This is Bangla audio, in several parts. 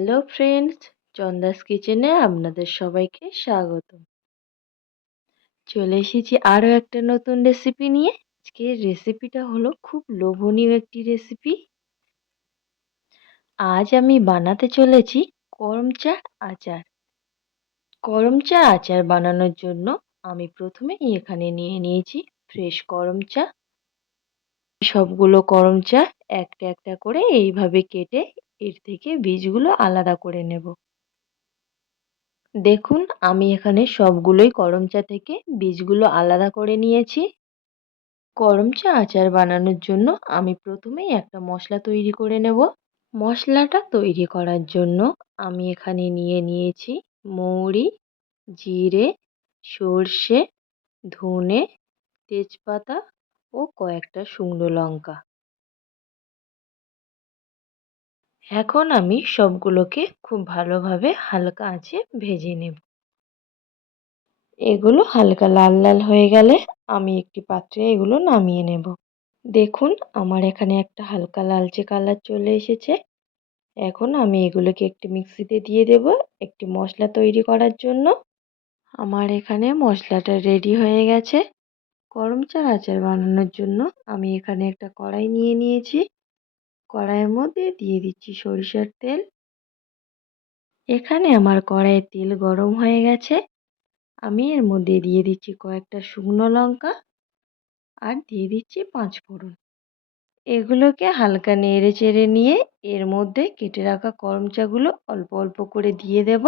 হ্যালো ফ্রেন্ডস, চন্দাস কিচেনে আপনাদের সবাইকে স্বাগত। চলে এসেছি আরও একটা নতুন রেসিপি নিয়ে। আজকের রেসিপিটা হলো খুব লোভনীয় একটি রেসিপি। আজ আমি বানাতে চলেছি করমচা আচার। করমচা আচার বানানোর জন্য আমি প্রথমেই এখানে নিয়ে নিয়েছি ফ্রেশ করমচা। সবগুলো করমচা একটা একটা করে এইভাবে কেটে এর থেকে বীজগুলো আলাদা করে নেব। দেখুন, আমি এখানে সবগুলোই করমচা থেকে বীজগুলো আলাদা করে নিয়েছি। করমচা আচার বানানোর জন্য আমি প্রথমেই একটা মশলা তৈরি করে নেব। মশলাটা তৈরি করার জন্য আমি এখানে নিয়ে নিয়েছি মৌরি, জিরে, সর্ষে, ধনে, তেজপাতা ও কয়েকটা শুকনো লঙ্কা। এখন আমি সবগুলোকে খুব ভালোভাবে হালকা আঁচে ভেজে নেব। এগুলো হালকা লাল লাল হয়ে গেলে আমি একটি পাত্রে এগুলো নামিয়ে নেব। দেখুন, আমার এখানে একটা হালকা লালচে কালার চলে এসেছে। এখন আমি এগুলোকে একটি মিক্সিতে দিয়ে দেব একটি মশলা তৈরি করার জন্য। আমার এখানে মশলাটা রেডি হয়ে গেছে। করমচার আচার বানানোর জন্য আমি এখানে একটা কড়াই নিয়ে নিয়েছি। কড়াইয়ের মধ্যে দিয়ে দিচ্ছি সরিষার তেল। এখানে আমার কড়াইয়ের তেল গরম হয়ে গেছে। আমি এর মধ্যে দিয়ে দিচ্ছি কয়েকটা শুকনো লঙ্কা আর দিয়ে দিচ্ছি 5 ফোড়ন। এগুলোকে হালকা নেড়ে চেড়ে নিয়ে এর মধ্যে কেটে রাখা করমচাগুলো অল্প অল্প করে দিয়ে দেব।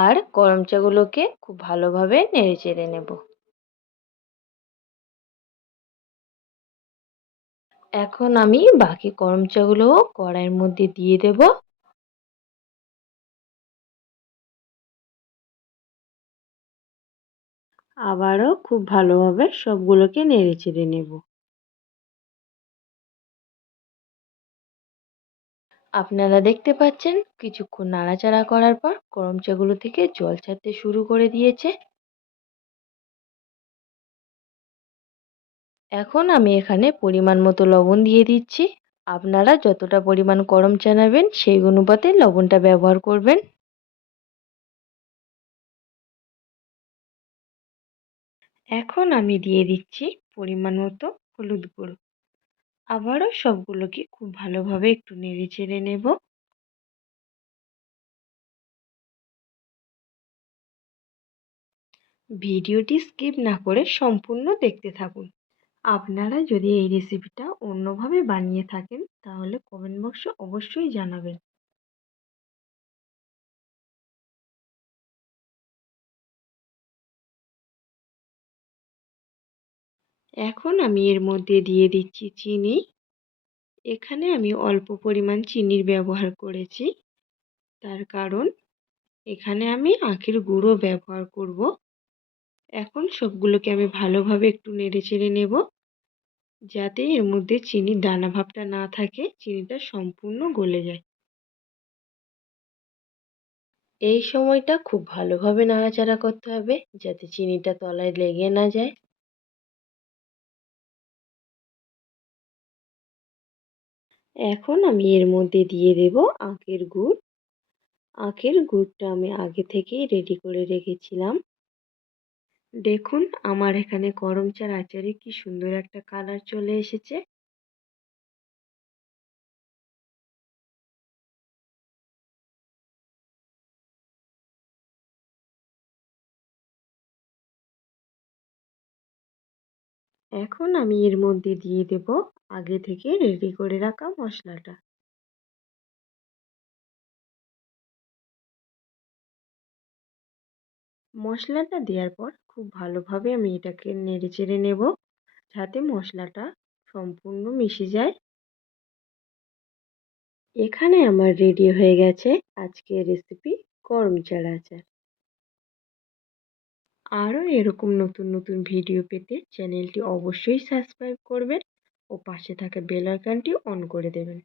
আর করমচাগুলোকে খুব ভালোভাবে নেড়ে চেড়ে নেব। এখন আমি বাকি করমচাগুলোও কড়াইয়ের মধ্যে দিয়ে দেব। আবারও খুব ভালোভাবে সবগুলোকে নেড়ে চেড়ে নেব। আপনারা দেখতে পাচ্ছেন কিছুক্ষণ নাড়াচাড়া করার পর করমচাগুলো থেকে জল ছাড়তে শুরু করে দিয়েছে। এখন আমি এখানে পরিমাণ মতো লবণ দিয়ে দিচ্ছি। আপনারা যতটা পরিমাণ করমচা নেবেন সেই অনুপাতে লবণটা ব্যবহার করবেন। এখন আমি দিয়ে দিচ্ছি পরিমাণ মতো হলুদ গুঁড়ো। আবারও সবগুলোকে খুব ভালোভাবে একটু নেড়ে চেড়ে নেব। ভিডিওটি স্কিপ না করে সম্পূর্ণ দেখতে থাকুন। আপনারা যদি এই রেসিপিটা অন্যভাবে বানিয়ে থাকেন তাহলে কমেন্ট বক্সে অবশ্যই জানাবেন। এখন আমি এর মধ্যে দিয়ে দিচ্ছি চিনি। এখানে আমি অল্প পরিমাণ চিনির ব্যবহার করেছি, তার কারণ এখানে আমি আখের গুঁড়ো ব্যবহার করব। এখন সবগুলোকে আমি ভালোভাবে একটু নেড়েচেড়ে নেব, যাতে এর মধ্যে চিনির দানা ভাবটা না থাকে, চিনিটা সম্পূর্ণ গলে যায়। এই সময়টা খুব ভালোভাবে নাড়াচাড়া করতে হবে যাতে চিনিটা তলায় লেগে না যায়। এখন আমি এর মধ্যে দিয়ে দেব আখের গুড়। আখের গুড়টা আমি আগে থেকেই রেডি করে রেখেছিলাম। দেখুন, আমার এখানে করমচার আচারে কি সুন্দর একটা কালার চলে এসেছে। এখন আমি এর মধ্যে দিয়ে দেব আগে থেকে রেডি করে রাখা মশলাটা। মশলাটা দেওয়ার পর খুব ভালোভাবে আমি এটাকে নেড়েচেড়ে নেব, যাতে মশলাটা সম্পূর্ণ মিশে যায়। এখানে আমার রেডি হয়ে গেছে আজকের রেসিপি করমচার আচার। আরও এরকম নতুন নতুন ভিডিও পেতে চ্যানেলটি অবশ্যই সাবস্ক্রাইব করবেন ও পাশে থাকা বেল আইকনটি অন করে দেবেন।